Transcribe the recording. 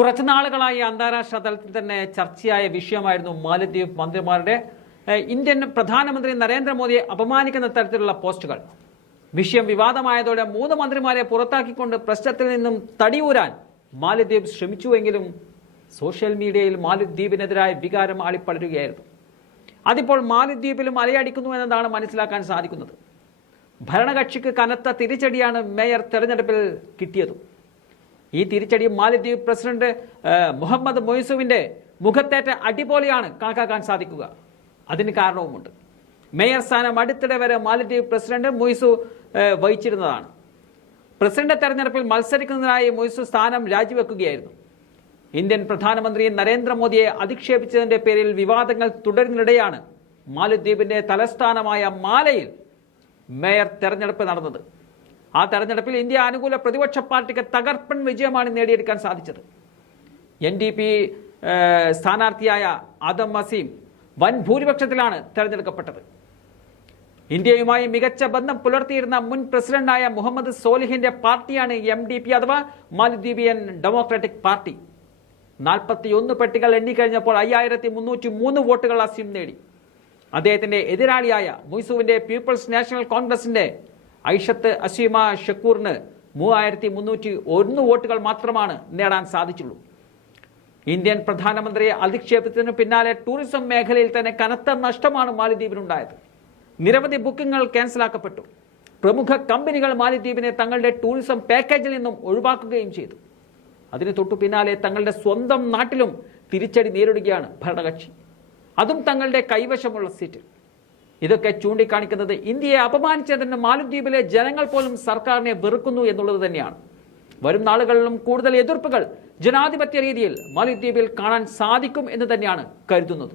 കുറച്ചു നാളുകളായി അന്താരാഷ്ട്ര തലത്തിൽ തന്നെ ചർച്ചയായ വിഷയമായിരുന്നു മാലദ്വീപ് മന്ത്രിമാരുടെ. ഇന്ത്യൻ പ്രധാനമന്ത്രി നരേന്ദ്രമോദിയെ അപമാനിക്കുന്ന തരത്തിലുള്ള പോസ്റ്റുകൾ. വിഷയം വിവാദമായതോടെ മൂന്ന് മന്ത്രിമാരെ പുറത്താക്കിക്കൊണ്ട് പ്രശ്നത്തിൽ നിന്നും തടിയൂരാൻ മാലദ്വീപ് ശ്രമിച്ചുവെങ്കിലും സോഷ്യൽ മീഡിയയിൽ മാലദ്വീപിനെതിരായ വികാരം ആളിപ്പടരുകയായിരുന്നു. അതിപ്പോൾ മാലദ്വീപിലും അലയടിക്കുന്നു എന്നതാണ് മനസ്സിലാക്കാൻ സാധിക്കുന്നത്. ഭരണകക്ഷിക്ക് കനത്ത തിരിച്ചടിയാണ് മേയർ തെരഞ്ഞെടുപ്പിൽ കിട്ടിയത്. ഈ തിരിച്ചടി മാലദ്വീപ് പ്രസിഡന്റ് മുഹമ്മദ് മൊയ്സുവിന്റെ മുഖത്തേറ്റ അടിപൊളിയാണ് കണക്കാക്കാൻ സാധിക്കുക. അതിന് കാരണവുമുണ്ട്. മേയർ സ്ഥാനം അടുത്തിടെ വരെ മാലദ്വീപ് പ്രസിഡന്റ് മൊയ്സു വഹിച്ചിരുന്നതാണ്. പ്രസിഡന്റ് തെരഞ്ഞെടുപ്പിൽ മത്സരിക്കുന്നതിനായി മൊയ്സു സ്ഥാനം രാജിവെക്കുകയായിരുന്നു. ഇന്ത്യൻ പ്രധാനമന്ത്രി നരേന്ദ്രമോദിയെ അധിക്ഷേപിച്ചതിന്റെ പേരിൽ വിവാദങ്ങൾ തുടരുന്നിടെയാണ് മാലിദ്വീപിന്റെ തലസ്ഥാനമായ മാലയിൽ മേയർ തെരഞ്ഞെടുപ്പ് നടന്നത്. ആ തെരഞ്ഞെടുപ്പിൽ ഇന്ത്യ അനുകൂല പ്രതിപക്ഷ പാർട്ടിക്ക് തകർപ്പൻ വിജയമാണ് നേടിയെടുക്കാൻ സാധിച്ചത്. എൻ ഡി പി സ്ഥാനാർത്ഥിയായ ആദം വസീം വൻ ഭൂരിപക്ഷത്തിലാണ് തെരഞ്ഞെടുക്കപ്പെട്ടത്. ഇന്ത്യയുമായി മികച്ച ബന്ധം പുലർത്തിയിരുന്ന മുൻ പ്രസിഡന്റായ മുഹമ്മദ് സോലിഹിന്റെ പാർട്ടിയാണ് എം ഡി പി അഥവാ മാലിദ്വീപിയൻ ഡെമോക്രാറ്റിക് പാർട്ടി. നാൽപ്പത്തിയൊന്ന് പെട്ടികൾ എണ്ണിക്കഴിഞ്ഞപ്പോൾ അയ്യായിരത്തി മുന്നൂറ്റി മൂന്ന് വോട്ടുകൾ അസീം നേടി. അദ്ദേഹത്തിന്റെ എതിരാളിയായ മുയ്സുവിന്റെ പീപ്പിൾസ് നാഷണൽ കോൺഗ്രസിന്റെ ഐഷത്ത് അസീമ ഷക്കൂറിന് മൂവായിരത്തി മുന്നൂറ്റി ഒന്ന് വോട്ടുകൾ മാത്രമാണ് നേടാൻ സാധിച്ചുള്ളൂ. ഇന്ത്യൻ പ്രധാനമന്ത്രിയെ അധിക്ഷേപത്തിനു പിന്നാലെ ടൂറിസം മേഖലയിൽ തന്നെ കനത്ത നഷ്ടമാണ് മാലിദ്വീപിനുണ്ടായത്. നിരവധി ബുക്കിംഗുകൾ ക്യാൻസലാക്കപ്പെട്ടു. പ്രമുഖ കമ്പനികൾ മാലിദ്വീപിനെ തങ്ങളുടെ ടൂറിസം പാക്കേജിൽ നിന്നും ഒഴിവാക്കുകയും ചെയ്തു. അതിന് തൊട്ടു പിന്നാലെ തങ്ങളുടെ സ്വന്തം നാട്ടിലും തിരിച്ചടി നേരിടുകയാണ് ഭരണകക്ഷി. അതും തങ്ങളുടെ കൈവശമുള്ള സീറ്റിൽ. ഇതൊക്കെ ചൂണ്ടിക്കാണിക്കുന്നത് ഇന്ത്യയെ അപമാനിച്ചതിന് മാലദ്വീപിലെ ജനങ്ങൾ പോലും സർക്കാരിനെ വെറുക്കുന്നു എന്നുള്ളത് തന്നെയാണ്. വരും നാളുകളിലും കൂടുതൽ എതിർപ്പുകൾ ജനാധിപത്യ രീതിയിൽ മാലദ്വീപിൽ കാണാൻ സാധിക്കും എന്ന് തന്നെയാണ് കരുതുന്നത്.